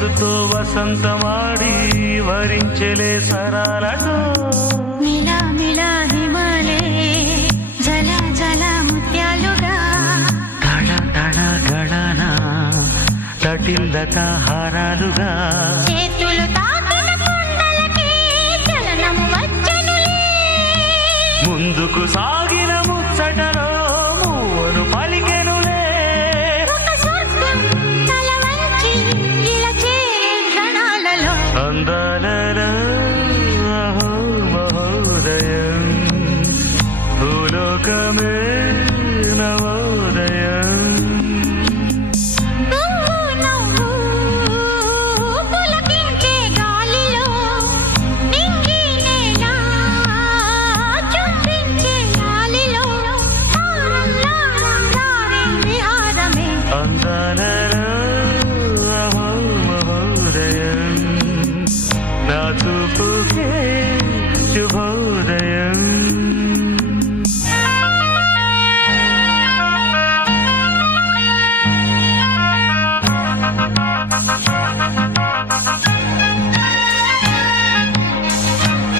వయస్సుతో వసంతమాడి వరించెలే సరాలటో మిలా మిలా హిమాలే జల జల ముత్యాలుగా తడ తడ గడన తటిల్లత హారాలుగా చేతులు తాకిన కొండలకి చలనము వచ్చెనులే ముందుకు సాగిన ముచ్చటలో మూవను పలికెనులే ఒక స్వర్గం తల వంచి ఇలా చేరే క్షణాలలో అందాలలో అహో మహోదయం భూలోకమే